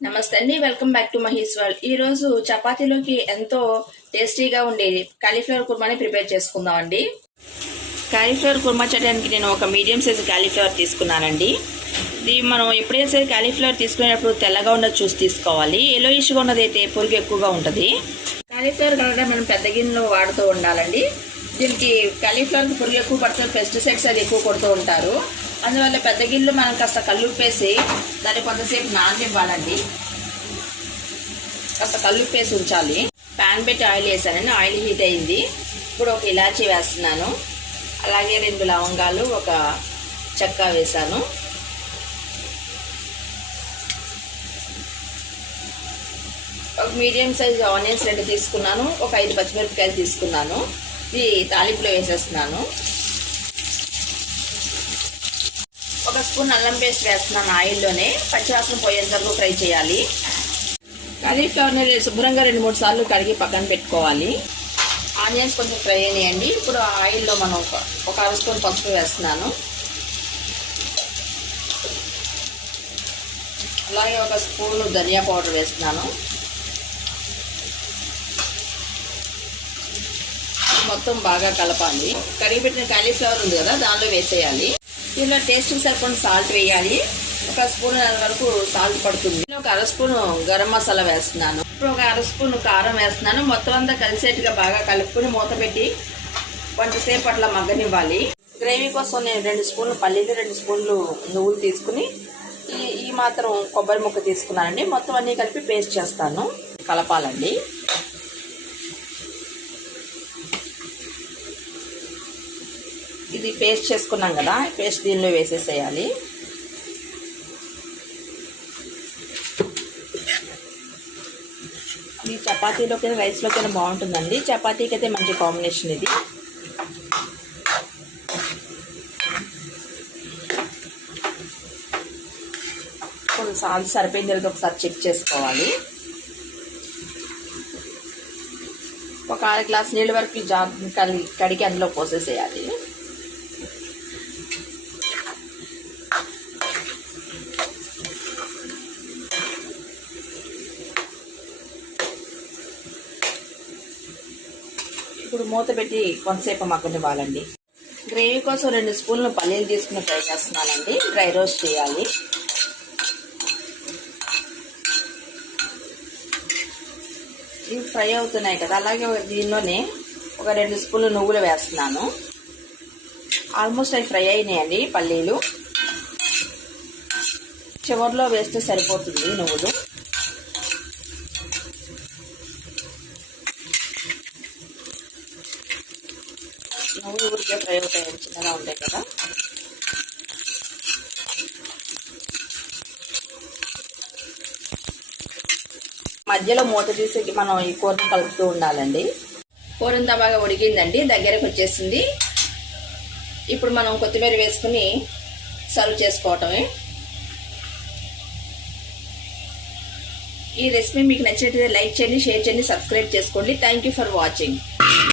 నమస్తే అండి, welcome back to Mahi's world. ఈ రోజు చపాతీలోకి ఎంతో టేస్టీగా ఉండే కాలీఫ్లవర్ కుర్మాని ప్రిపేర్ చేసుకుందాం అండి. కాలీఫ్లవర్ కుర్మా చేయడానికి నేను ఒక మీడియం సైజు కాలీఫ్లవర్ తీసుకున్నానండి. ఇది మనం ఎప్పుడైనా సరే కాలీఫ్లవర్ తీసుకునేటప్పుడు తెల్లగా ఉన్నది చూసి తీసుకోవాలి. ఎల్లోయిష్గా ఉన్నది అయితే పురుగు ఎక్కువగా ఉంటుంది. కాలీఫ్లవర్ కనుక మనం పెద్ద గిన్నెలో వాడుతూ ఉండాలండి. దీనికి కాలీఫ్లవర్కి పురుగు ఎక్కువ పడుతుంది, పెస్టిసైడ్స్ అది ఎక్కువ కొడుతూ ఉంటారు. అందువల్ల పెద్ద గిన్నెలో మనం కాస్త కల్లుప్పేసి దాన్ని కొంతసేపు నాననివ్వాలండి. కాస్త కల్లుప్పేసి ఉంచాలి. ప్యాన్ పెట్టి ఆయిల్ వేసానండి. ఆయిల్ హీట్ అయింది. ఇప్పుడు ఒక ఇలాచీ వేస్తున్నాను. అలాగే 2 లవంగాలు, ఒక చెక్క వేసాను. ఒక మీడియం సైజ్ ఆనియన్స్ 2 తీసుకున్నాను. ఒక 5 పచ్చిమిరపకాయలు తీసుకున్నాను. ఇది తాలింపులో వేసేస్తున్నాను. ఒక స్పూన్ అల్లం పేస్ట్ వేస్తున్నాను. ఆయిల్లోనే పచ్చివాసన పోయేంత వరకు ఫ్రై చేయాలి. కాలీఫ్లవర్ని శుభ్రంగా 2-3 సార్లు కడిగి పక్కన పెట్టుకోవాలి. ఆనియన్స్ కొంచెం ఫ్రై అయినాయండి. ఇప్పుడు ఆయిల్లో మనం ఒక 1/2 స్పూన్ పసుపు వేస్తున్నాను. అలాగే 1 స్పూన్ ధనియా పౌడర్ వేస్తున్నాను. మొత్తం బాగా కలపాలి. కడిగి పెట్టిన కాలీఫ్లవర్ ఉంది కదా, దానిలో వేసేయాలి. దీనిలో టేస్ట్కి సరిపడిన సాల్ట్ వేయాలి. 1 స్పూన్ వరకు సాల్ట్ పడుతుంది. ఒక 1/2 స్పూన్ గరం మసాలా వేస్తున్నాను. ఇప్పుడు ఒక 1/2 స్పూన్ కారం వేస్తున్నాను. మొత్తం అంతా కలిసేట్టుగా బాగా కలుపుకొని మూత పెట్టి కొంచెంసేపు అట్లా మగ్గనివ్వాలి. గ్రేవీ కోసం నేను 2 స్పూన్లు పల్లీలు, 2 స్పూన్లు నువ్వులు తీసుకుని ఈ మాత్రం కొబ్బరి ముక్క తీసుకున్నానండి. మొత్తం అన్నీ కలిపి పేస్ట్ చేస్తాను. కలపాలండి. ఇది పేస్ట్ చేసుకున్నాం కదా, పేస్ట్ దీనిలో వేసేసేయాలి. ఇది చపాతీలోకి రైస్లోకైనా బాగుంటుందండి. చపాతీకి అయితే మంచి కాంబినేషన్ ఇది. ఇప్పుడు సాల్ట్ సరిపోయిన తర్వాత ఒకసారి చెక్ చేసుకోవాలి. ఒక 1/2 గ్లాస్ నీళ్ళ వరకు కడిగి అందులో పోసేసేయాలి. ఇప్పుడు మూత పెట్టి కొంతసేపు మగ్గనివ్వాలండి. గ్రేవీ కోసం 2 స్పూన్లు పల్లీలు తీసుకుని ఫ్రై చేస్తున్నానండి. డ్రై రోస్ట్ చేయాలి. ఇవి ఫ్రై అవుతున్నాయి కదా, అలాగే దీనిలోనే ఒక 2 స్పూన్లు నువ్వులు వేస్తున్నాను. ఆల్మోస్ట్ అవి ఫ్రై అయినాయండి పల్లీలు. చివరిలో వేస్తే సరిపోతుంది నువ్వులు. నువ్వులు ఊరికే ఫ్రై అవుతాయి, చిన్నగా ఉంటాయి కదా. మధ్యలో మూత తీసి మనం ఈ కూరను కలుపుతూ ఉండాలండి. కూరంతా బాగా ఉడికిందండి, దగ్గరకు వచ్చేసింది. ఇప్పుడు మనం కొత్తిమీర వేసుకుని సర్వ్ చేసుకోవటమే. ఈ రెసిపీ మీకు నచ్చినట్లయితే లైక్ చేయండి, షేర్ చేయండి, సబ్స్క్రైబ్ చేసుకోండి. Thank you for watching.